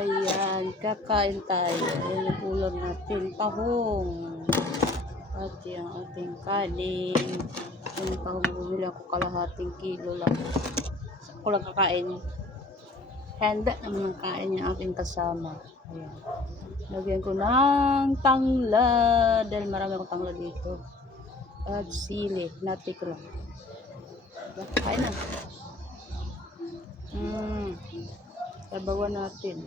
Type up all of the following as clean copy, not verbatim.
Ayan, kakain tayo. Ayan yung ulam natin, tahong. At yung ating kanin. Yung tahong, bumili ako kalahating kilo lang. Ako lang kakain. Handa naman ang kain yung aking kasama. Ayan. Lagyan ko ng tanglad. Dahil marami akong tanglad dito. At sili. Nati ko lang. Kain na. Sabawan natin.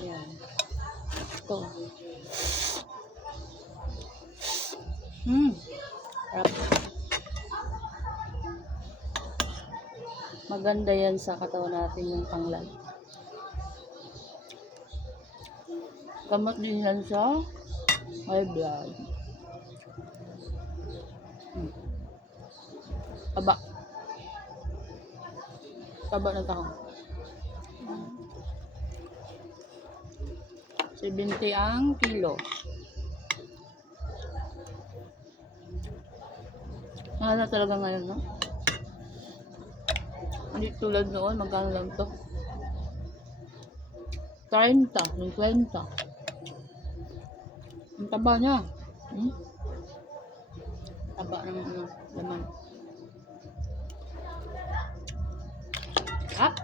Ayan. Ito. Sarap. Maganda yan sa katawan natin yung tanglad. Gamot din yan sa high blood. Taba. Taba ng tahong. 70 ang kilo. Mahal na talaga ngayon, no? Hindi tulad noon, magkano lang to? 30, 50. Ang taba niya. Taba ng laman. Up.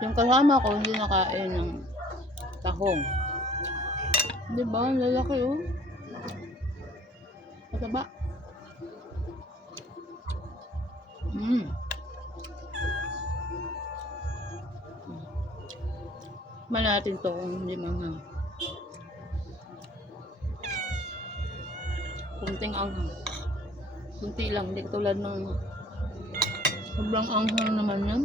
Yung kasama ko hindi nakain ng tahong. Di ba? Ang lalaki, oh. Mataba. Man natin to kung hindi manghang. Kunting anghang. Kunti lang, hindi katulad ng sobrang anghang naman yan.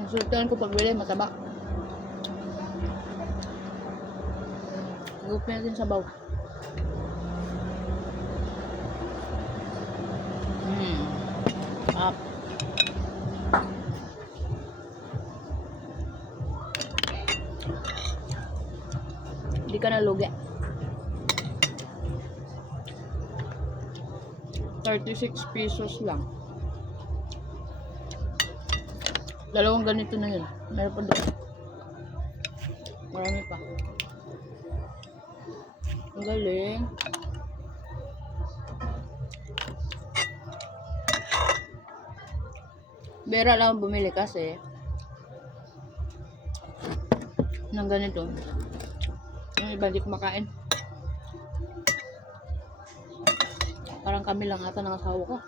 Ang sultan ko pagbili, mataba. Gupin natin sa baw. Up. Hindi ka nalugi. 36 pesos lang. Dalawang ganito na yun. Meron pa doon. Marami pa. Ang galing. Bera lang bumili kasi ng ganito. Yung iba hindi kumakain. Parang kami lang ata ng asawa ko.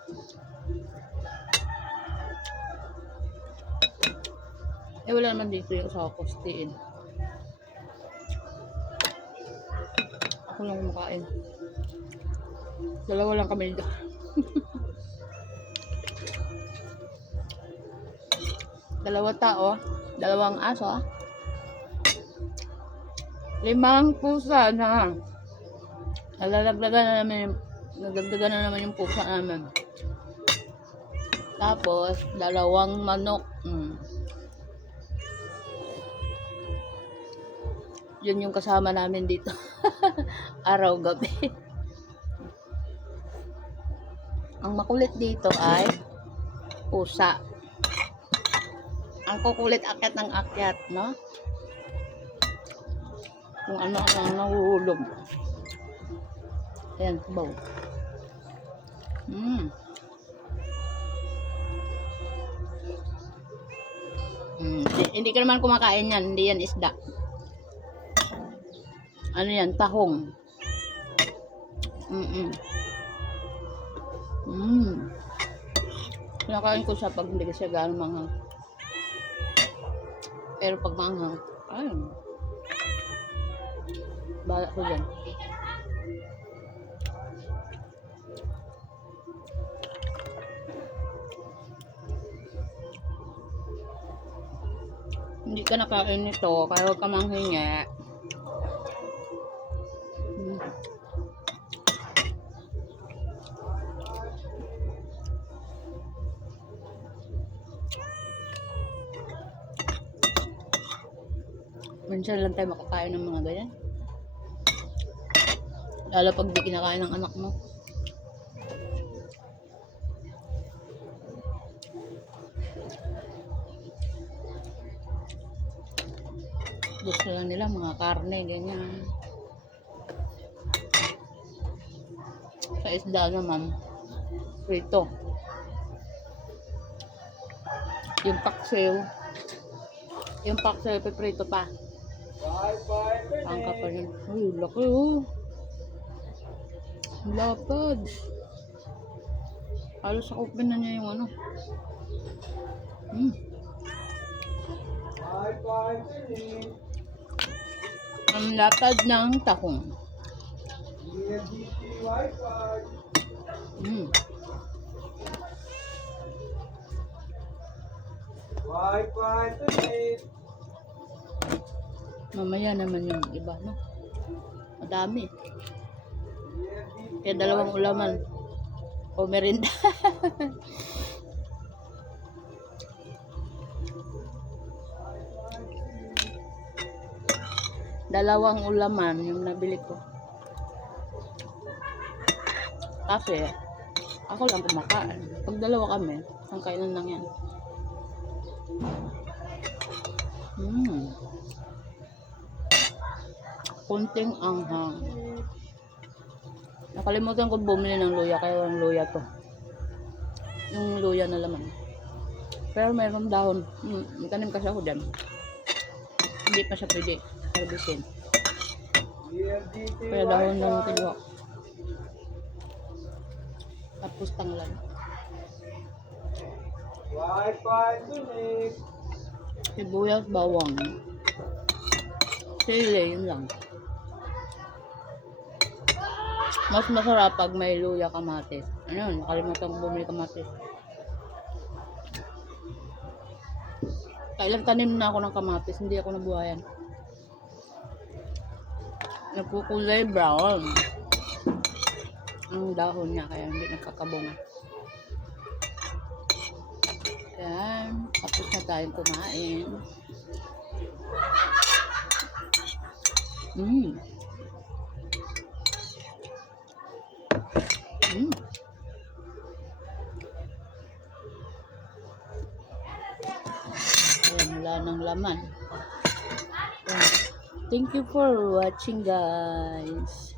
Wala naman dito yung asawa ko, stiin. Ako lang kumakain. Dalawa lang kami dito. Dalawa tao, dalawang aso, 5 pusa na. Nagdagdagan na naman yung pusa namin. Tapos, 2 manok. Yun yung kasama namin dito. Araw-gabi. Ang makulit dito ay pusa. Ang kukulit akyat ng akyat, no? Kung ano ang nahuhulog. Ayan, sabaw. Hindi ka naman kumakain yan. Hindi yan isda. Ano yan? Tahong. Kinakain ko siya pag hindi kasi gano'ng manghang. Pero pag manghang, ayun. Bahala ko dyan. Hindi ka nakain nito, kaya huwag ka manghingi. Minsan lang tayo makakain ng mga ganyan. Lalo pag di kinakain ng anak mo. Gusto lang nila mga karne, ganyan. Sa isda naman, prito. Yung paksiw, piprito pa. Ang kapal yun. Uy, laki oh. Lapad. Halos sakupin na niya yung ano. Ang lapad ng tahong. Mamaya naman yung iba, no? Madami. Kaya 2 ulaman. O merinda. 2 ulaman yung nabili ko. Kasi, ako lang kumakain. Pag 2 kami, isang kailan lang yan. Kunting anghang. Nakalimutan ko bumili ng luya, kaya walang luya to. Yung luya na laman. Pero mayroong dahon. Tanim kasi ako dyan. Hindi pa siya pwede harbisin. Kaya dahon lang kinuha. Tapos tanglan. Sibuyas, bawang. Sili, yun lang. Mas masarap pag may luya, kamatis. Ano, nakalimutan ko bumili kamatis. Kailan tanim na ako ng kamatis, hindi ako nabuhayan. Nagkukulay brown ang dahon niya, kaya hindi nakakabunga. Yan, tapos na tayong kumain. Ayan, wala nang laman. Thank you for watching, guys.